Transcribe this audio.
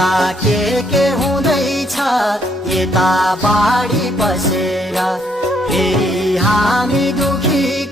उता के हुँदैछ यता बाढी बसेर फेरि हामी दुखी